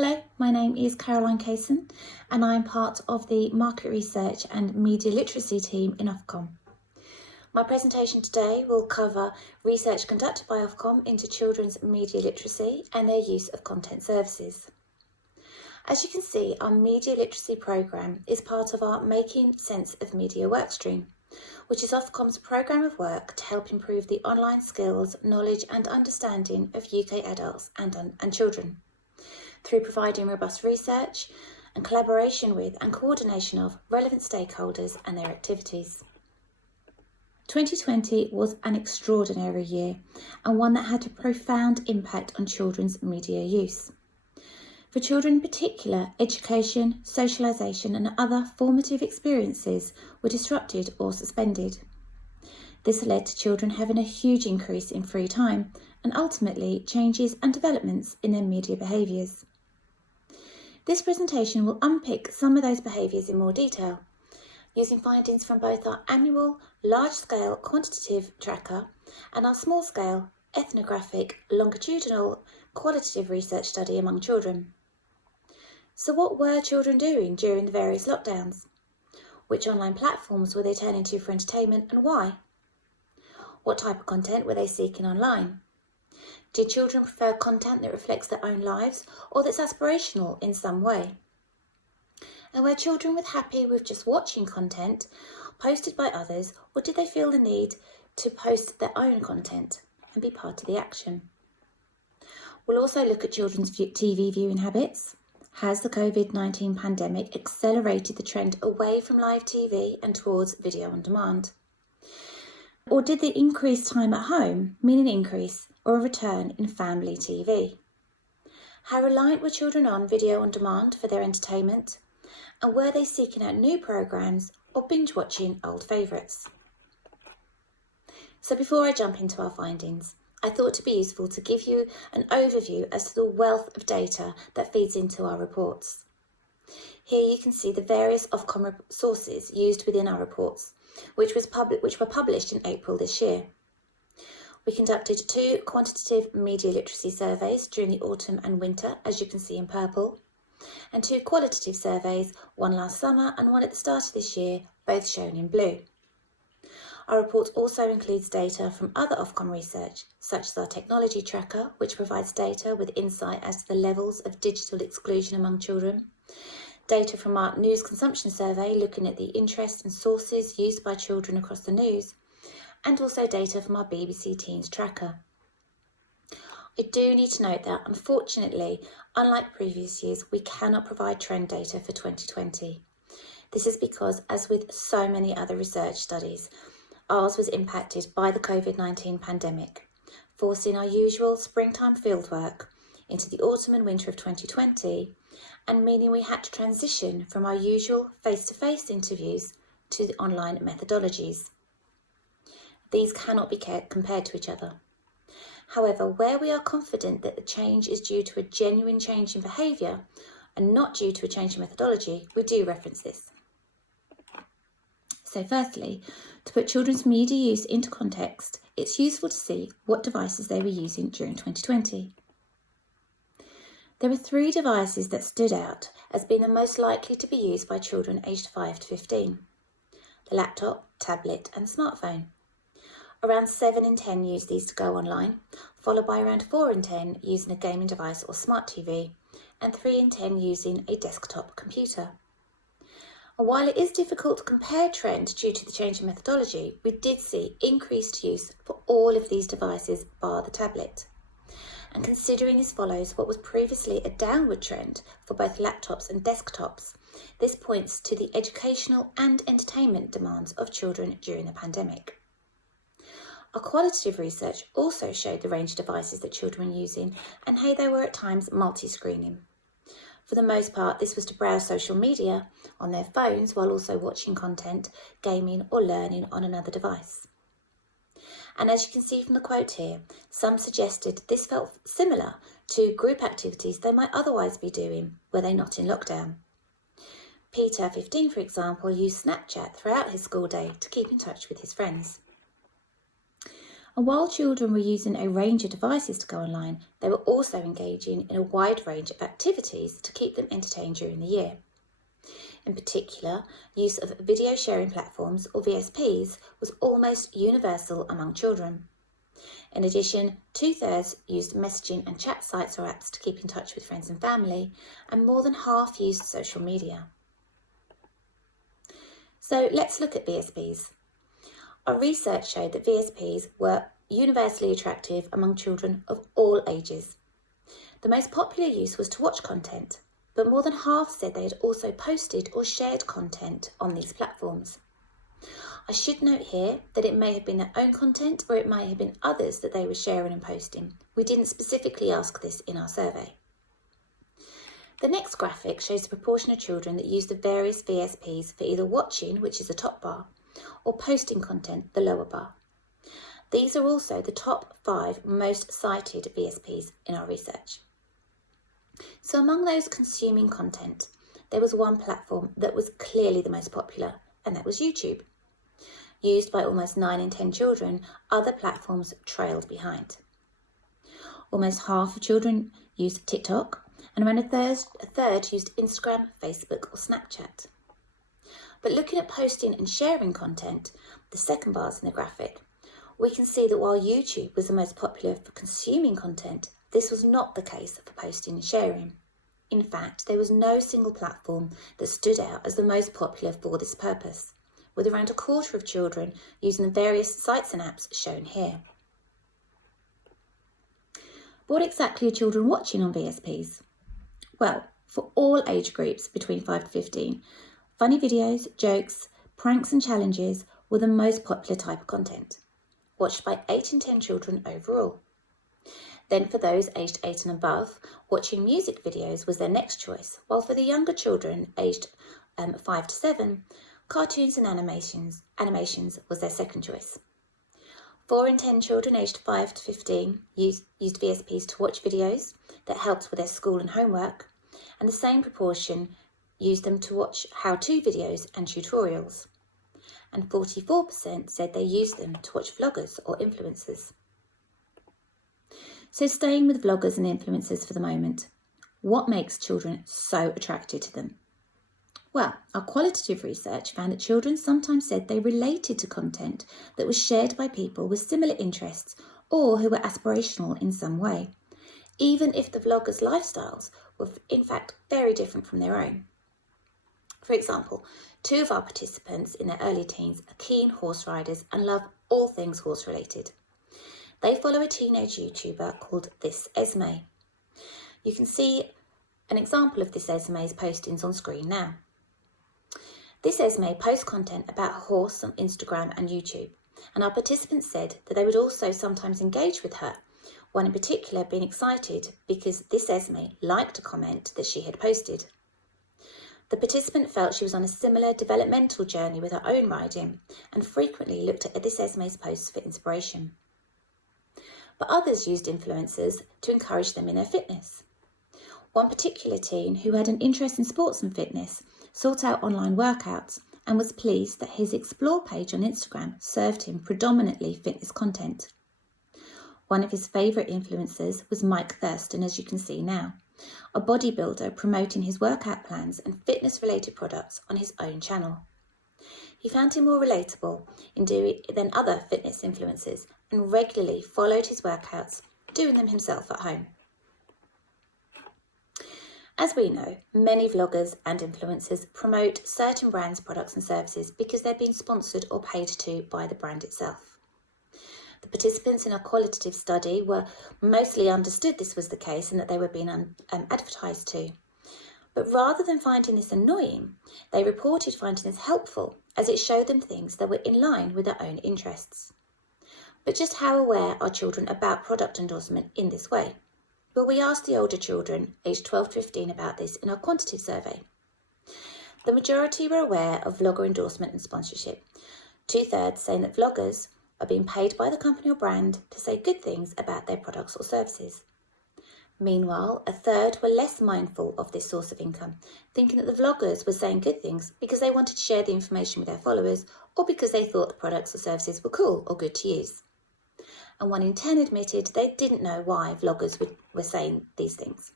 Hello, my name is Caroline Kaysen and I'm part of the Market Research and Media Literacy team in Ofcom. My presentation today will cover research conducted by Ofcom into children's media literacy and their use of content services. As you can see, our media literacy programme is part of our Making Sense of Media workstream, which is Ofcom's programme of work to help improve the online skills, knowledge and understanding of UK adults and children, through providing robust research and collaboration with and coordination of relevant stakeholders and their activities. 2020 was an extraordinary year and one that had a profound impact on children's media use. For children in particular, education, socialisation and other formative experiences were disrupted or suspended. This led to children having a huge increase in free time and ultimately changes and developments in their media behaviours. This presentation will unpick some of those behaviours in more detail, using findings from both our annual large-scale quantitative tracker and our small-scale ethnographic longitudinal qualitative research study among children. So what were children doing during the various lockdowns? Which online platforms were they turning to for entertainment and why? What type of content were they seeking online? Do children prefer content that reflects their own lives or that's aspirational in some way? And were children happy with just watching content posted by others, or did they feel the need to post their own content and be part of the action? We'll also look at children's TV viewing habits. Has the COVID-19 pandemic accelerated the trend away from live TV and towards video on demand? Or did the increased time at home mean an increase or a return in family TV? How reliant were children on video on demand for their entertainment? And were they seeking out new programmes or binge watching old favourites? So before I jump into our findings, I thought it would be useful to give you an overview as to the wealth of data that feeds into our reports. Here you can see the various Ofcom sources used within our reports, which were published in April this year. We conducted 2 quantitative media literacy surveys during the autumn and winter, as you can see in purple, and 2 qualitative surveys, one last summer and one at the start of this year, both shown in blue. Our report also includes data from other Ofcom research, such as our technology tracker, which provides data with insight as to the levels of digital exclusion among children, data from our news consumption survey looking at the interest and sources used by children across the news, and also data from our BBC Teens tracker. I do need to note that, unfortunately, unlike previous years, we cannot provide trend data for 2020. This is because, as with so many other research studies, ours was impacted by the COVID-19 pandemic, forcing our usual springtime fieldwork into the autumn and winter of 2020, and meaning we had to transition from our usual face-to-face interviews to the online methodologies. These cannot be compared to each other. However, where we are confident that the change is due to a genuine change in behaviour and not due to a change in methodology, we do reference this. So firstly, to put children's media use into context, it's useful to see what devices they were using during 2020. There were 3 devices that stood out as being the most likely to be used by children aged 5 to 15. The laptop, tablet and smartphone. Around 7 in 10 use these to go online, followed by around 4 in 10 using a gaming device or smart TV, and 3 in 10 using a desktop computer. And while it is difficult to compare trend due to the change in methodology, we did see increased use for all of these devices bar the tablet. And considering this follows what was previously a downward trend for both laptops and desktops, this points to the educational and entertainment demands of children during the pandemic. Our qualitative research also showed the range of devices that children were using and how they were at times multi-screening. For the most part, this was to browse social media on their phones while also watching content, gaming or learning on another device. And as you can see from the quote here, some suggested this felt similar to group activities they might otherwise be doing were they not in lockdown. Peter, 15 for example, used Snapchat throughout his school day to keep in touch with his friends. And while children were using a range of devices to go online, they were also engaging in a wide range of activities to keep them entertained during the year. In particular, use of video sharing platforms, or VSPs, was almost universal among children. In addition, 2/3 used messaging and chat sites or apps to keep in touch with friends and family, and more than half used social media. So let's look at VSPs. Our research showed that VSPs were universally attractive among children of all ages. The most popular use was to watch content, but more than half said they had also posted or shared content on these platforms. I should note here that it may have been their own content or it may have been others that they were sharing and posting. We didn't specifically ask this in our survey. The next graphic shows the proportion of children that use the various VSPs for either watching, which is the top bar, or posting content, the lower bar. These are also the top 5 most cited VSPs in our research. So among those consuming content, there was one platform that was clearly the most popular, and that was YouTube. Used by almost 9 in 10 children, other platforms trailed behind. Almost half of children used TikTok, and around a third used Instagram, Facebook or Snapchat. But looking at posting and sharing content, the second bars in the graphic, we can see that while YouTube was the most popular for consuming content, this was not the case for posting and sharing. In fact, there was no single platform that stood out as the most popular for this purpose, with around a quarter of children using the various sites and apps shown here. What exactly are children watching on VSPs? Well, for all age groups between 5 to 15, funny videos, jokes, pranks and challenges were the most popular type of content, watched by 8 in 10 children overall. Then for those aged 8 and above, watching music videos was their next choice, while for the younger children aged 5 to 7, cartoons and animations was their second choice. 4 in 10 children aged 5 to 15 used VSPs to watch videos that helped with their school and homework, and the same proportion used them to watch how-to videos and tutorials. And 44% said they used them to watch vloggers or influencers. So staying with vloggers and influencers for the moment, what makes children so attracted to them? Well, our qualitative research found that children sometimes said they related to content that was shared by people with similar interests or who were aspirational in some way, even if the vloggers' lifestyles were in fact very different from their own. For example, 2 of our participants in their early teens are keen horse riders and love all things horse related. They follow a teenage YouTuber called This Esme. You can see an example of This Esme's postings on screen now. This Esme posts content about a horse on Instagram and YouTube, and our participants said that they would also sometimes engage with her, one in particular being excited because This Esme liked a comment that she had posted. The participant felt she was on a similar developmental journey with her own riding and frequently looked at This Esme's posts for inspiration. But others used influencers to encourage them in their fitness. One particular teen who had an interest in sports and fitness sought out online workouts and was pleased that his Explore page on Instagram served him predominantly fitness content. One of his favourite influencers was Mike Thurston, as you can see now, a bodybuilder promoting his workout plans and fitness-related products on his own channel. He found him more relatable than other fitness influencers and regularly followed his workouts, doing them himself at home. As we know, many vloggers and influencers promote certain brands' products and services because they're being sponsored or paid to by the brand itself. The participants in our qualitative study were mostly understood this was the case and that they were being advertised to. But rather than finding this annoying, they reported finding this helpful as it showed them things that were in line with their own interests. But just how aware are children about product endorsement in this way? Well, we asked the older children, aged 12 to 15, about this in our quantitative survey. The majority were aware of vlogger endorsement and sponsorship, 2/3 saying that vloggers are being paid by the company or brand to say good things about their products or services. Meanwhile, 1/3 were less mindful of this source of income, thinking that the vloggers were saying good things because they wanted to share the information with their followers or because they thought the products or services were cool or good to use. and 1 in 10 admitted they didn't know why vloggers were saying these things.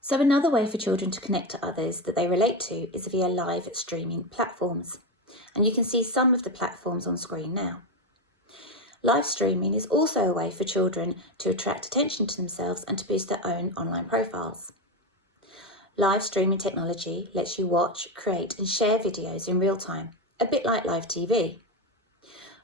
So another way for children to connect to others that they relate to is via live streaming platforms. And you can see some of the platforms on screen now. Live streaming is also a way for children to attract attention to themselves and to boost their own online profiles. Live streaming technology lets you watch, create and share videos in real time, a bit like live TV.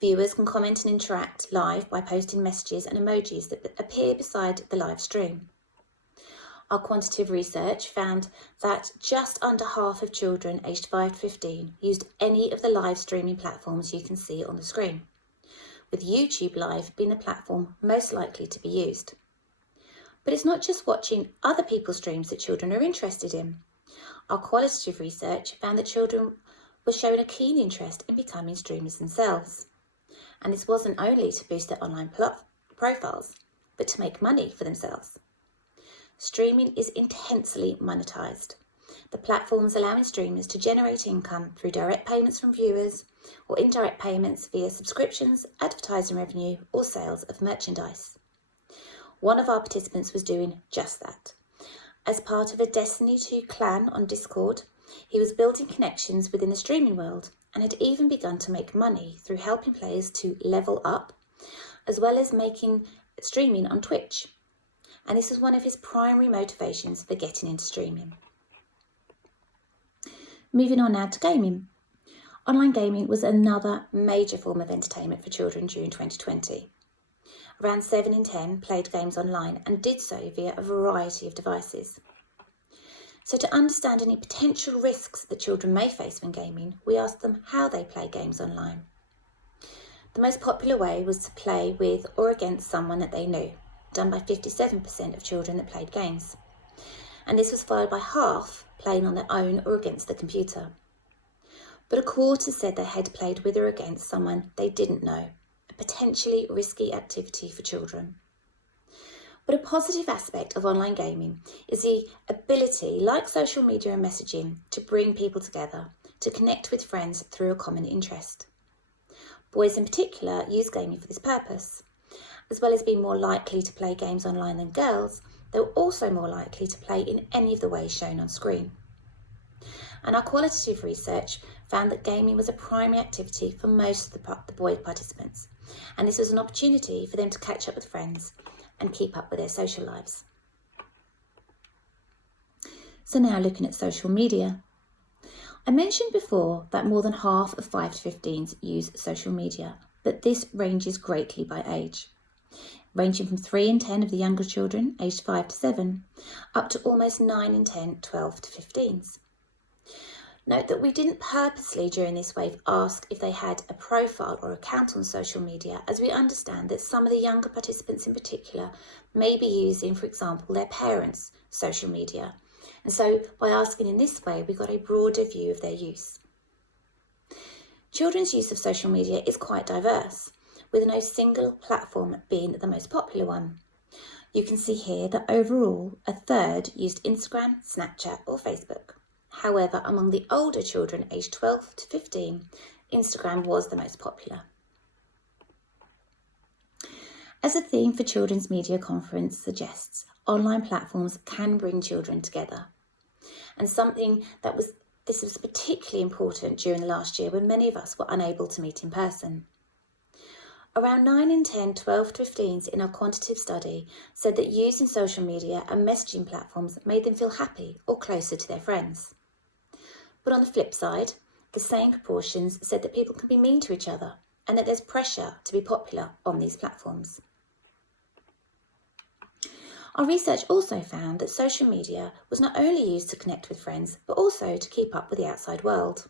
Viewers can comment and interact live by posting messages and emojis that appear beside the live stream. Our quantitative research found that just under half of children aged 5 to 15 used any of the live streaming platforms you can see on the screen, with YouTube Live being the platform most likely to be used. But it's not just watching other people's streams that children are interested in. Our qualitative research found that children were showing a keen interest in becoming streamers themselves. And this wasn't only to boost their online profiles, but to make money for themselves. Streaming is intensely monetized. The platforms allowing streamers to generate income through direct payments from viewers or indirect payments via subscriptions, advertising revenue or sales of merchandise. One of our participants was doing just that. As part of a Destiny 2 clan on Discord, he was building connections within the streaming world and had even begun to make money through helping players to level up, as well as making streaming on Twitch. And this was one of his primary motivations for getting into streaming. Moving on now to gaming. Online gaming was another major form of entertainment for children during 2020. Around 7 in 10 played games online and did so via a variety of devices. So to understand any potential risks that children may face when gaming, we asked them how they play games online. The most popular way was to play with or against someone that they knew, done by 57% of children that played games. And this was followed by half playing on their own or against the computer. But a quarter said they had played with or against someone they didn't know, a potentially risky activity for children. But a positive aspect of online gaming is the ability, like social media and messaging, to bring people together, to connect with friends through a common interest. Boys in particular use gaming for this purpose. As well as being more likely to play games online than girls, they were also more likely to play in any of the ways shown on screen. And our qualitative research found that gaming was a primary activity for most of the boy participants, and this was an opportunity for them to catch up with friends and keep up with their social lives. So now looking at social media. I mentioned before that more than half of 5 to 15s use social media, but this ranges greatly by age, ranging from 3 in 10 of the younger children, aged 5 to 7, up to almost 9 in 10, 12 to 15s. Note that we didn't purposely during this wave ask if they had a profile or account on social media, as we understand that some of the younger participants in particular may be using, for example, their parents' social media. And so by asking in this way, we got a broader view of their use. Children's use of social media is quite diverse, with no single platform being the most popular one. You can see here that overall, a third used Instagram, Snapchat or Facebook. However, among the older children aged 12 to 15, Instagram was the most popular. As a theme for Children's Media Conference suggests, online platforms can bring children together. And this was particularly important during the last year when many of us were unable to meet in person. Around 9 in 10, 12 to 15s in our quantitative study said that using social media and messaging platforms made them feel happy or closer to their friends. But on the flip side, the same proportions said that people can be mean to each other and that there's pressure to be popular on these platforms. Our research also found that social media was not only used to connect with friends, but also to keep up with the outside world.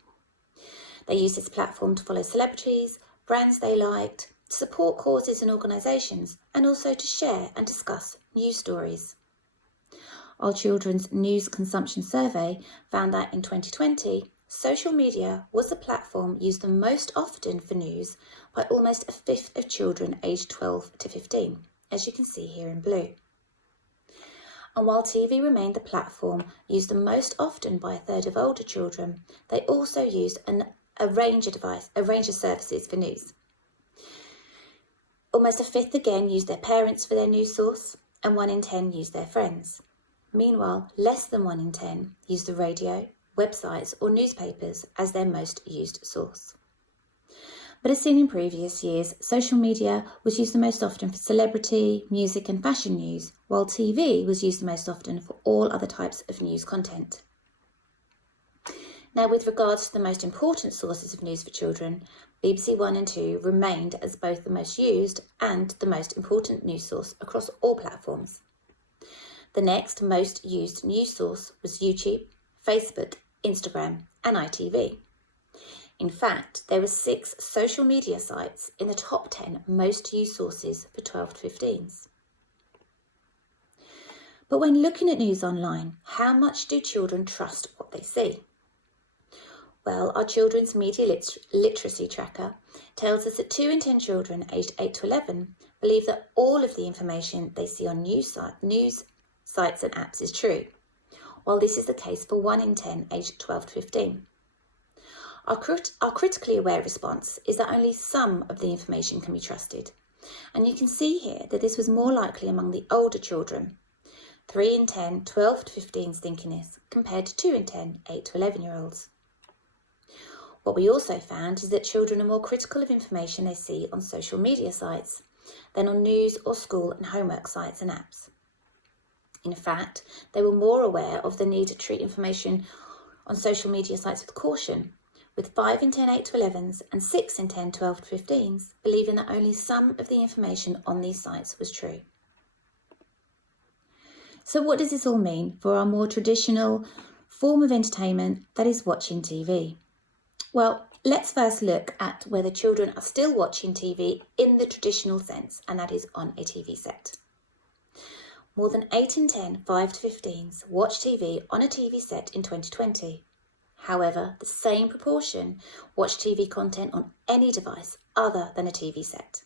They used this platform to follow celebrities, brands they liked, to support causes and organisations, and also to share and discuss news stories. Our Children's News Consumption Survey found that in 2020, social media was the platform used the most often for news by almost a fifth of children aged 12 to 15, as you can see here in blue. And while TV remained the platform used the most often by a third of older children, they also used a range of services for news. Almost a fifth again used their parents for their news source, and 1 in 10 used their friends. Meanwhile, less than 1 in 10 used the radio, websites or newspapers as their most used source. But as seen in previous years, social media was used the most often for celebrity, music and fashion news, while TV was used the most often for all other types of news content. Now, with regards to the most important sources of news for children, BBC One and Two remained as both the most used and the most important news source across all platforms. The next most used news source was YouTube, Facebook, Instagram and ITV. In fact, there were 6 social media sites in the top 10 most used sources for 12 to 15s. But when looking at news online, how much do children trust what they see? Well, our Children's Media Literacy Tracker tells us that 2 in 10 children aged 8 to 11 believe that all of the information they see on news sites and apps is true, while this is the case for 1 in 10 aged 12 to 15. Our critically aware response is that only some of the information can be trusted, and you can see here that this was more likely among the older children, 3 in 10 12 to 15s thinking this, compared to 2 in 10 8 to 11-year-olds. What we also found is that children are more critical of information they see on social media sites than on news or school and homework sites and apps. In fact, they were more aware of the need to treat information on social media sites with caution, with 5 in 10 8 to 11s and 6 in 10 12 to 15s believing that only some of the information on these sites was true. So what does this all mean for our more traditional form of entertainment, that is watching TV? Well, let's first look at whether children are still watching TV in the traditional sense, and that is on a TV set. More than 8 in 10 5 to 15s watch TV on a TV set in 2020. However, the same proportion watch TV content on any device other than a TV set.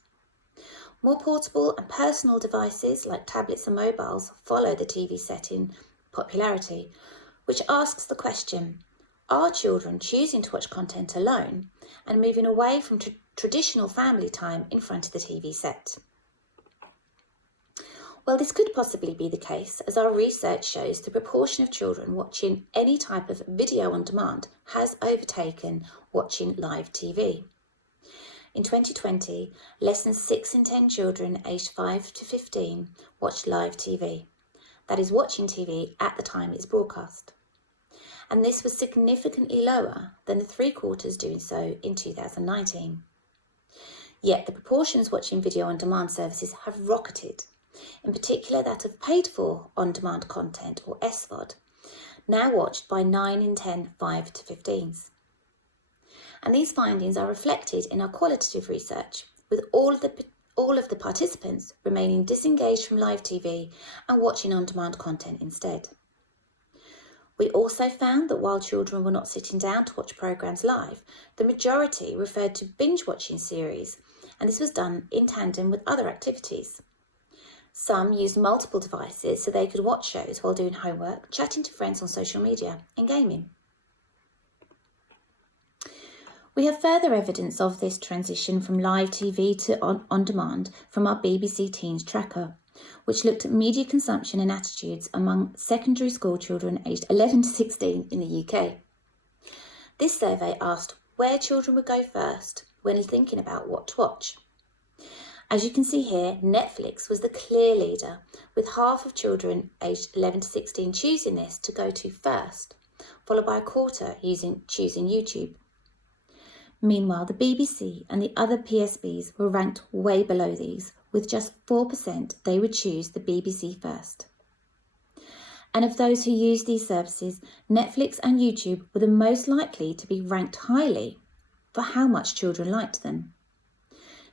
More portable and personal devices like tablets and mobiles follow the TV set in popularity, which asks the question, are children choosing to watch content alone and moving away from traditional family time in front of the TV set? Well, this could possibly be the case, as our research shows the proportion of children watching any type of video on demand has overtaken watching live TV. In 2020, less than 6 in 10 children aged 5 to 15 watched live TV. That is, watching TV at the time it's broadcast. And this was significantly lower than the 3/4 doing so in 2019. Yet the proportions watching video on demand services have rocketed, in particular that of paid-for on-demand content, or SVOD, now watched by 9 in 10 5 to 15s. And these findings are reflected in our qualitative research, with all of the participants remaining disengaged from live TV and watching on-demand content instead. We also found that while children were not sitting down to watch programmes live, the majority referred to binge-watching series, and this was done in tandem with other activities. Some used multiple devices so they could watch shows while doing homework, chatting to friends on social media and gaming. We have further evidence of this transition from live TV to on-demand from our BBC Teens tracker, which looked at media consumption and attitudes among secondary school children aged 11 to 16 in the UK. This survey asked where children would go first when thinking about what to watch. As you can see here, Netflix was the clear leader, with half of children aged 11 to 16 choosing this to go to first, followed by a quarter choosing YouTube. Meanwhile, the BBC and the other PSBs were ranked way below these, with just 4% they would choose the BBC first. And of those who used these services, Netflix and YouTube were the most likely to be ranked highly for how much children liked them.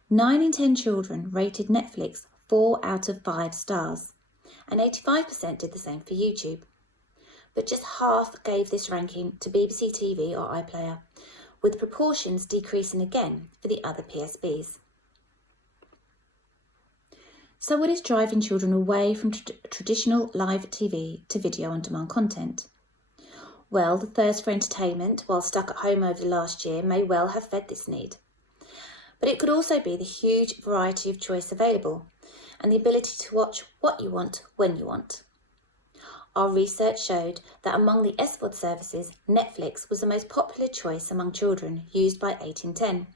9 in 10 children rated Netflix 4 out of 5 stars, and 85% did the same for YouTube. But just half gave this ranking to BBC TV or iPlayer, with proportions decreasing again for the other PSBs. So what is driving children away from traditional live TV to video on demand content? Well, the thirst for entertainment while stuck at home over the last year may well have fed this need. but it could also be the huge variety of choice available and the ability to watch what you want when you want. Our research showed that among the SVOD services, Netflix was the most popular choice among children used by 18-10.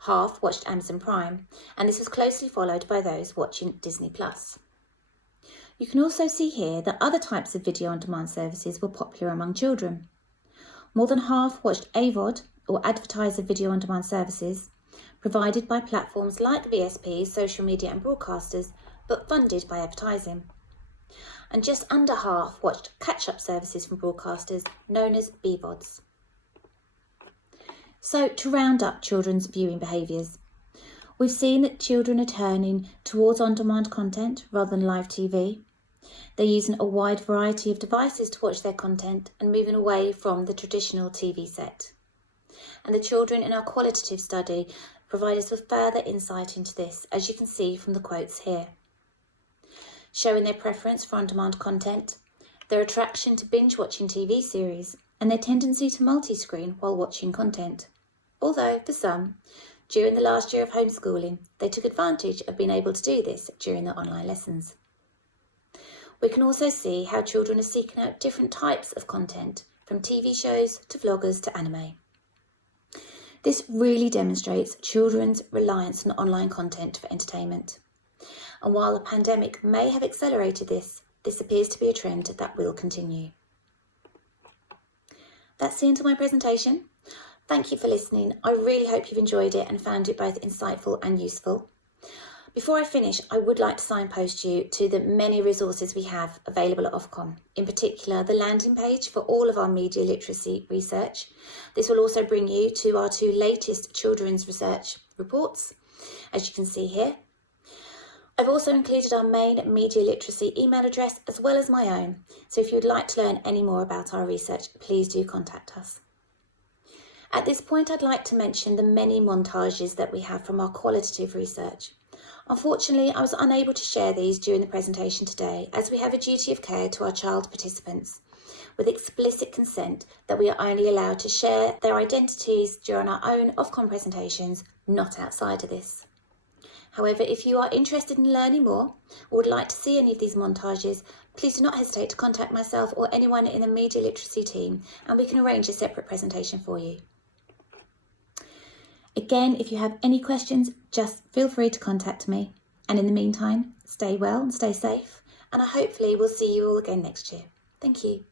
Half watched Amazon Prime, and this was closely followed by those watching Disney+. You can also see here that other types of video-on-demand services were popular among children. More than half watched AVOD, or advertiser video-on-demand services, provided by platforms like VSPs, social media and broadcasters, but funded by advertising. And just under half watched catch-up services from broadcasters known as BVODs. So, to round up children's viewing behaviours, we've seen that children are turning towards on-demand content rather than live TV. They're using a wide variety of devices to watch their content and moving away from the traditional TV set. And the children in our qualitative study provide us with further insight into this, as you can see from the quotes here. Showing their preference for on-demand content, their attraction to binge-watching TV series, and their tendency to multi-screen while watching content. Although, for some, during the last year of homeschooling, they took advantage of being able to do this during their online lessons. We can also see how children are seeking out different types of content, from TV shows to vloggers to anime. This really demonstrates children's reliance on online content for entertainment. And while the pandemic may have accelerated this, this appears to be a trend that will continue. That's the end of my presentation. Thank you for listening. I really hope you've enjoyed it and found it both insightful and useful. Before I finish, I would like to signpost you to the many resources we have available at Ofcom, in particular the landing page for all of our media literacy research. This will also bring you to our 2 latest children's research reports, as you can see here. I've also included our main media literacy email address as well as my own, so if you would like to learn any more about our research, please do contact us. At this point, I'd like to mention the many montages that we have from our qualitative research. Unfortunately, I was unable to share these during the presentation today, as we have a duty of care to our child participants, with explicit consent that we are only allowed to share their identities during our own Ofcom presentations, not outside of this. However, if you are interested in learning more or would like to see any of these montages, please do not hesitate to contact myself or anyone in the media literacy team, and we can arrange a separate presentation for you. Again, if you have any questions, just feel free to contact me. And in the meantime, stay well and stay safe, and I hopefully will see you all again next year. Thank you.